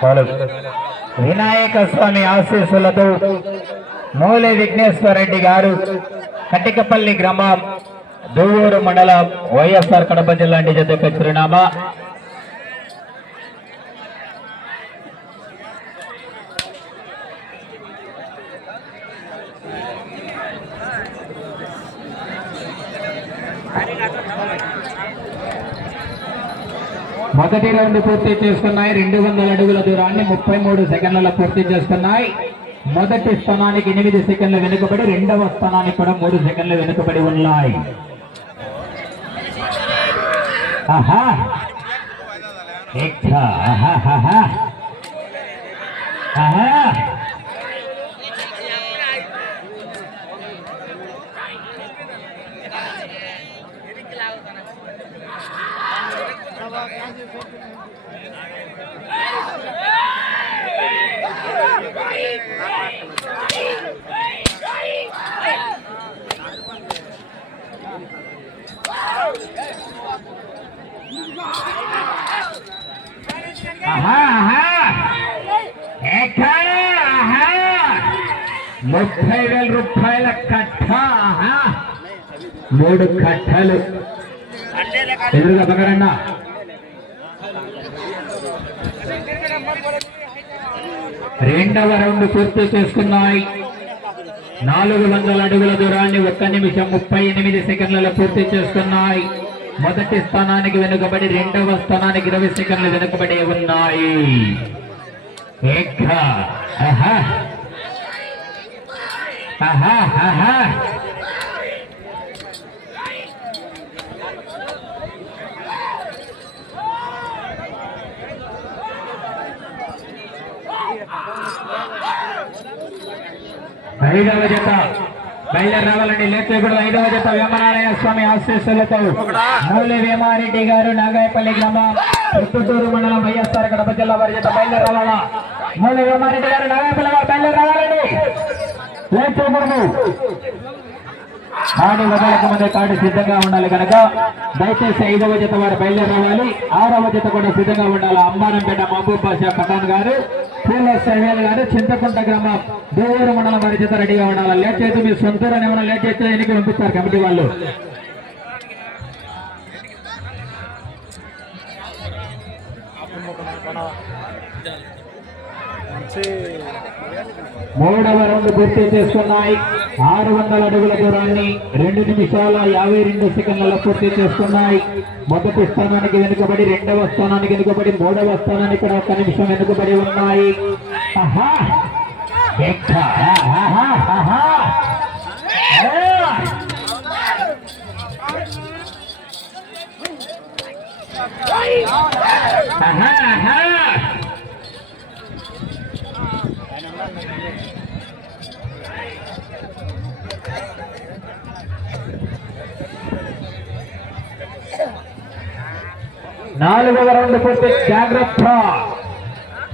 Vale. Vinayaka స్వామి ఆశీస్సులతో మూలే విఘ్నేశ్వర రెడ్డి గారు కటికపల్లి గ్రామం దువ్వూరు మండలం వైఎస్ఆర్ కడప జిల్లా జత చిరునామా. మొదటి రౌండ్ పూర్తి చేసుకున్నాయి. రెండు వందల అడుగుల దూరాన్ని ముప్పై మూడు సెకండ్లలో పూర్తి చేసుకున్నాయి. మొదటి స్థానానికి ఎనిమిది సెకండ్లు వెనుకబడి రెండవ స్థానానికి కూడా మూడు సెకండ్లు వెనుకబడి ఉన్నాయి. ఆహా! ముప్పై వేల రూపాయల కట్ట మూడు కట్టలు. ఎదురుగా పక్కరన్న రెండవ రౌండ్ పూర్తి చేసుకున్నాయి. నాలుగు వందల అడుగుల దూరాన్ని ఒక్క నిమిషం ముప్పై ఎనిమిది సెకండ్లలో పూర్తి చేసుకున్నాయి. మొదటి స్థానానికి వెనుకబడి రెండవ స్థానానికి ఇరవై సెకండ్లు వెనుకబడి ఉన్నాయి. ఐదవ జత. బయలుదేరి రావాలండి లేకపోతే ఐదవ జత వేమనారాయణ స్వామి ఆశీస్సులతో మూలి వేమారెడ్డి గారు నాగాయపల్లి గ్రామం పుత్తూరు మండలం వైఎస్ఆర్ కడప జిల్లా వారి జత బయలుదేరి రావాలా మూలి వేమారెడ్డి గారు నాగాయపల్లి వారు బయలుదేరి రావాలండి లేకపోకూడదు ఆడి వదలకు ముందే కాడి సిద్ధంగా ఉండాలి కనుక. దయచేసి ఐదవ జత వారు బయలుదేరవాలి. రావాలి ఆరవ జత కూడా సిద్ధంగా ఉండాలి. అంబారంపేట మహబూబ్ బాషా పఠాన్ గారు పూల సవేల్ గారు చింతకుంట గ్రామం దేవూరు మండలం వారి జత రెడీగా ఉండాలి. లేట్ చేస్తే మీరు సొంతూరు అని ఏమైనా లేట్ చేస్తే ఎన్నికలు పంపిస్తారు కమిటీ వాళ్ళు. మూడవ రౌండ్ పూర్తి చేసుకున్నాయి. ఆరు వందల అడుగుల దూరాన్ని రెండు నిమిషాల యాభై రెండు సెకండ్లలో పూర్తి చేసుకున్నాయి. మొదటి స్థానానికి వెనుకబడి రెండవ స్థానానికి వెనుకబడి మూడవ స్థానానికి కూడా ఒక నిమిషం వెనుకబడి ఉన్నాయి. ఆహా! ఎక్క! ఆహా! ఆహా! ఆ! ఆహా! ఆహా! నాలుగవ రౌండ్ పూర్తి జాగ్రత్త.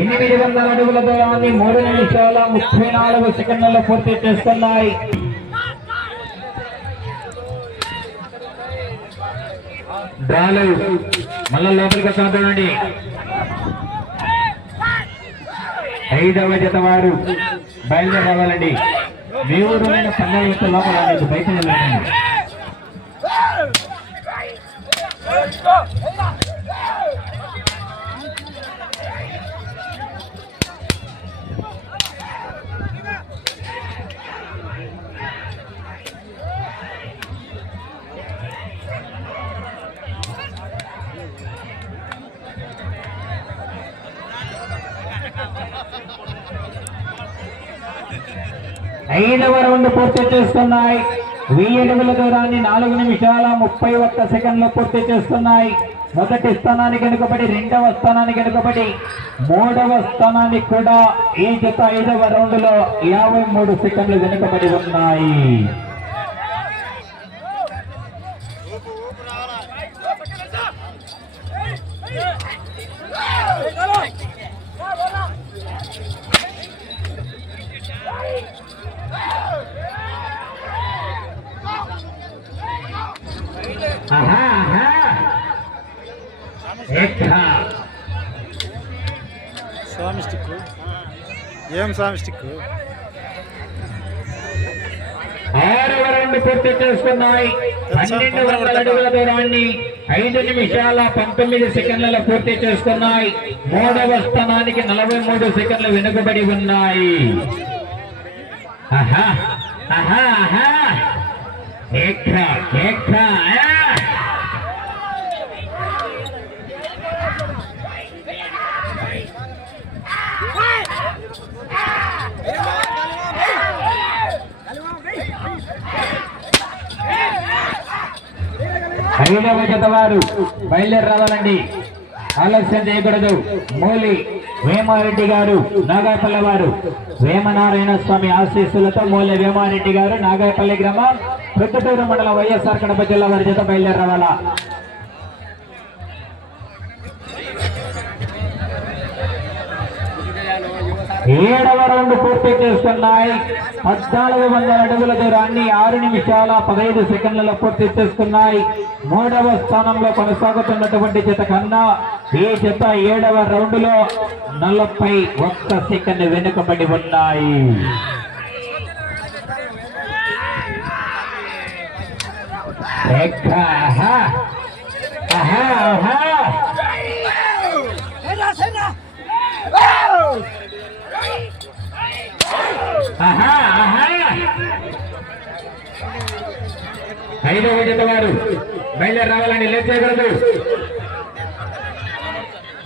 ఎనిమిది వందల అడుగుల దూరాన్ని మూడు నిమిషాల ముప్పై నాలుగు సెకండ్లలో పూర్తి చేస్తున్నాయి. డ్రాలు మళ్ళా లోపలికి కాదండి ఐదవ జత వారు బయలుదేరవాలండి రావాలండి మీ యొక్క లోపల బయట వెళ్ళండి ఐదవ రౌండ్ పూర్తి చేస్తున్నాయి. వెయ్యి అడుగుల దూరాన్ని నాలుగు నిమిషాల ముప్పై ఒక్క సెకండ్లు పూర్తి చేస్తున్నాయి. మొదటి స్థానానికి వెనుకబడి రెండవ స్థానానికి వెనుకబడి మూడవ స్థానానికి కూడా ఈ జత ఐదవ రౌండ్లో యాభై మూడు సెకండ్లు వెనుకబడి ఉన్నాయి. స్వామి స్టిక్ ఆరవ రౌండ్ పూర్తి చేసుకున్నాయి. పన్నెండు వందల అడుగుల దూరాన్ని ఐదు నిమిషాల పంతొమ్మిది సెకండ్లలో పూర్తి చేసుకున్నాయి. మూడవ స్థానానికి నలభై మూడు సెకండ్లు వెనుకబడి ఉన్నాయి. ఆహా, ఆహా, ఆహా. ఎక్కా, ఎక్కా, ఆ. జత వారు బయలుదేరి రావాలండి. ఆలస్యం చేయకూడదు. మూలి వేమారెడ్డి గారు నాగాపల్లి వారు వేమనారాయణ స్వామి ఆశీస్సులతో మూలి వేమారెడ్డి గారు నాగాపల్లి గ్రామం ప్రొద్దుటూరు మండలం వైఎస్ఆర్ కడప జిల్లా వారి జత బయలుదేరి రావాలా ఏడవ రౌండ్ పూర్తి చేస్తున్నాయి పద్నాలుగు వందల అడుగుల దూరాన్ని ఆరు నిమిషాల పదహైదు సెకండ్లలో పూర్తి చేస్తున్నాయి మూడవ స్థానంలో కొనసాగుతున్నటువంటి జత కన్నా ఈ జత ఏడవ రౌండ్లో నలభై ఒక్క సెకండ్ వెనుకబడి ఉన్నాయి. ఎక్కా, ఆహా, ఐదవ జత వారు. బయలుదేరి రావాలండి లేట్ చేయకూడదు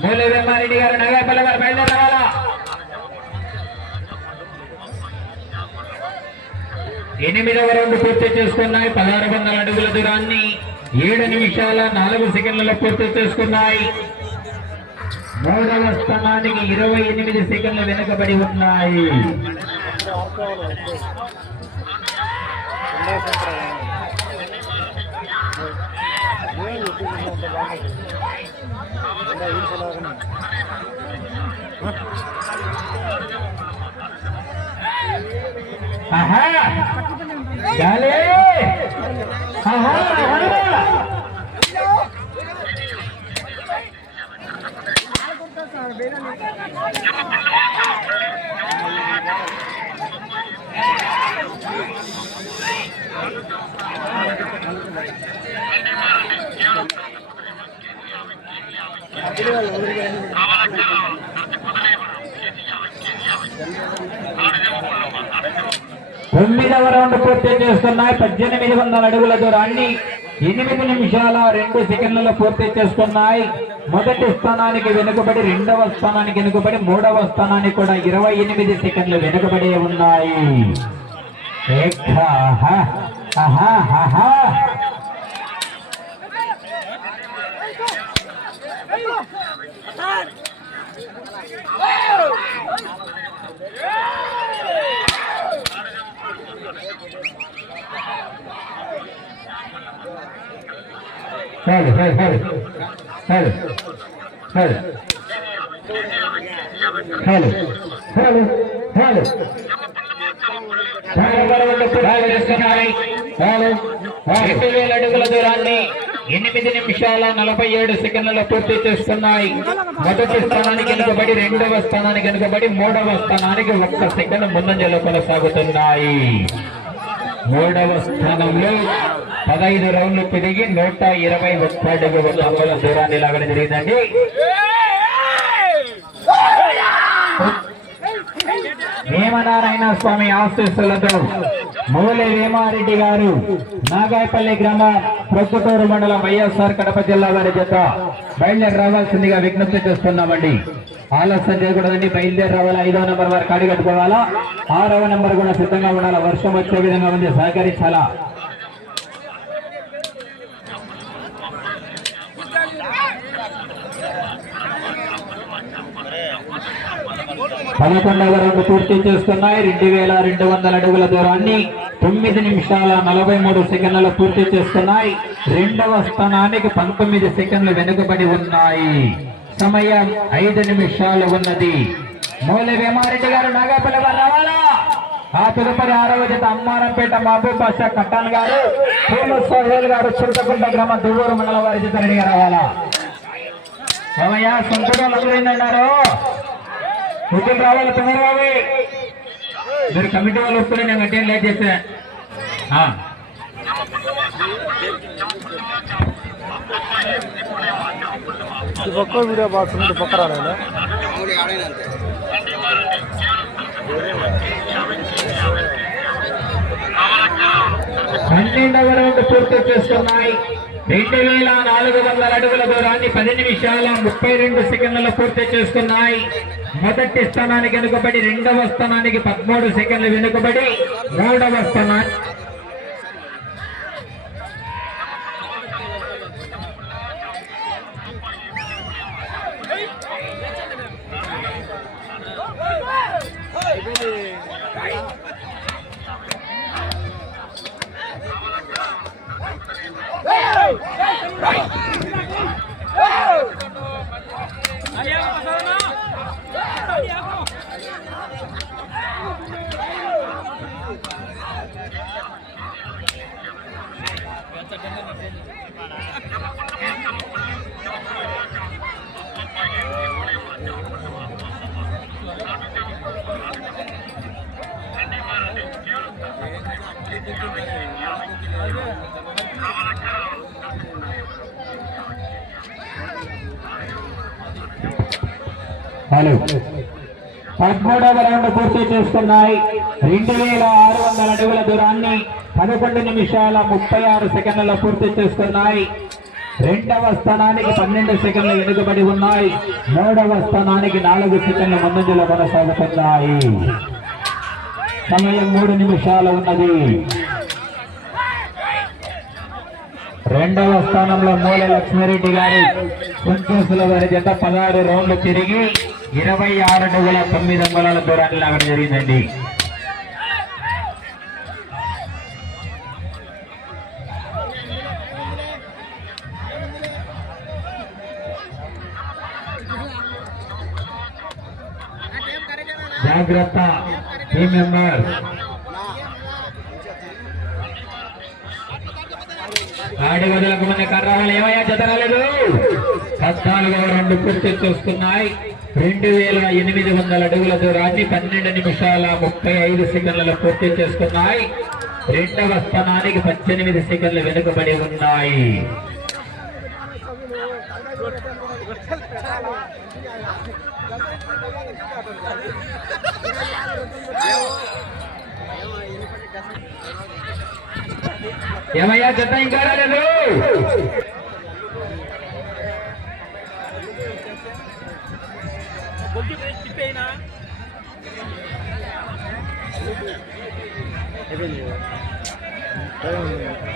మూలే బ్రహ్మారెడ్డి గారు నగరపల్లి గారు బయలుదేరి రావాలా? ఎనిమిదవ రౌండ్ పూర్తి చేసుకున్నాయి పదహారు వందల అడుగుల దూరాన్ని ఏడు నిమిషాల నాలుగు సెకండ్లలో పూర్తి చేసుకున్నాయి. మూడవ స్థానానికి ఇరవై ఎనిమిది సెకండ్లు వెనుకబడి ఉన్నాయి. గాలే ఆహా Thank you. తొమ్మిదవ రౌండ్ పూర్తి చేస్తున్నాయి. పద్దెనిమిది వందల అడుగుల దూరాన్ని ఎనిమిది నిమిషాల రెండు సెకండ్లలో పూర్తి చేస్తున్నాయి. మొదటి స్థానానికి వెనుకబడి రెండవ స్థానానికి వెనుకబడి మూడవ స్థానానికి కూడా ఇరవై ఎనిమిది సెకండ్లు వెనుకబడి ఉన్నాయి. సరే సరే సరే సరే సరే హలో హలో హలో రెండు వేల అడుగుల దూరాన్ని ఎనిమిది నిమిషాల నలభై ఏడు సెకండ్ల పూర్తి చేస్తున్నాయి. మొదటి స్థానానికి వెనుకబడి రెండవ స్థానానికి వెనుకబడి మూడవ స్థానానికి ఒక్క సెకండ్ ముందంజలో కొనసాగుతున్నాయి. మూడవ స్థానంలో పదహైదు రౌండ్లు తిరిగి నూట ఇరవై ఒక్క అడుగు అంగుల దూరాన్ని లాగడం జరిగిందండి. వేమనారాయణ స్వామి ఆశీస్సులతో మూలె వేమారెడ్డి గారు నాగాయపల్లి గ్రామ ప్రొద్దుటూరు మండలం వైఎస్ఆర్ కడప జిల్లా వారి చేత బయలుదేరి రావాల్సిందిగా విజ్ఞప్తి చేస్తున్నామండి. ఆలస్యం చేయకూడదండి బయలుదేరి రావాలి ఐదవ నెంబర్ వారు కాడి కట్టుకోవాలా? ఆరవ నెంబర్ కూడా సిద్ధంగా ఉండాలా? వర్షం వచ్చే విధంగా ఉంది సహకరించాలా? పదకొండవ రౌండ్ పూర్తి చేస్తున్నాయి. రెండు వేల రెండు వందల అడుగుల దూరాన్ని తొమ్మిది నిమిషాల నలభై మూడు సెకండ్లలో పూర్తి చేస్తున్నాయి. రెండవ స్థానానికి పంతొమ్మిది సెకండ్లు వెనుకబడి ఉన్నాయి. సమయం ఐదు నిమిషాలు ఉన్నది. మౌలి వేమారెడ్డి గారు నాగాపల్లి వారు రావాలా? ఆ తదుపరి ఆరవ జత అమ్మారంపేట మహబూబ్ బాషా కట్టాన్ గారు పూల సోహేల్ గారు చురుకకుంట గ్రామ దువ్వూరు మండల వారి జత రెడీగా రావాలా? ఏమయ్యా సొంతగా మొదలైందన్నారు. ముగ్గురు రావాలి తొందరగా మీరు కమిటీ వాళ్ళు వస్తున్నా నేను గట్టిగా లేట్ చేసా ఆ. ఈ పక్క వీడియో బాక్స్ నుండి పక్క రాలేదా? పన్నెండవ రౌండ్ పూర్తి చేసుకున్నాయి రెండు వేల నాలుగు వందల అడుగుల దూరాన్ని పది నిమిషాల ముప్పై రెండు సెకండ్లలో పూర్తి చేసుకున్నాయి మొదటి స్థానానికి వెనుకబడి రెండవ స్థానానికి పదమూడు సెకండ్లు వెనుకబడి మూడవ స్థానానికి హలో పదమూడవ రౌండ్ పూర్తి చేస్తున్నాయి రెండు వేల ఆరు వందల అడుగుల దూరాన్ని పదకొండు నిమిషాల ముప్పై ఆరు సెకండ్లలో పూర్తి చేస్తున్నాయి రెండవ స్థానానికి పన్నెండు సెకండ్లు వెనుకబడి ఉన్నాయి. మూడవ స్థానానికి నాలుగు సెకండ్ల ముందంజలో కొనసాగుతున్నాయి. సమయం మూడు నిమిషాలు ఉన్నది. రెండవ స్థానంలో మూల లక్ష్మిరెడ్డి గారు సంతోషుల వారి జత పదహారు రౌండ్లు తిరిగి ఇరవై ఆరు అడుగుల తొమ్మిది అంగుళాల దూరాన్ని లాగడం జరిగిందండి. జాగ్రత్త టీం మెంబర్ ఆడి వదలకు మన కర్రాలు ఏమయ్యా జత రాలేదు. రెండు పూర్తి చూస్తున్నాయి రెండు వేల ఎనిమిది వందల అడుగుల దూరాన్ని పన్నెండు నిమిషాల ముప్పై ఐదు సెకండ్లలో పూర్తి చేసుకున్నాయి. రెండవ స్థానానికి పద్దెనిమిది సెకండ్లు వెనుకబడి ఉన్నాయి. ఏమయ్యా చెత్త ఇంకా రాలేదు? Boom.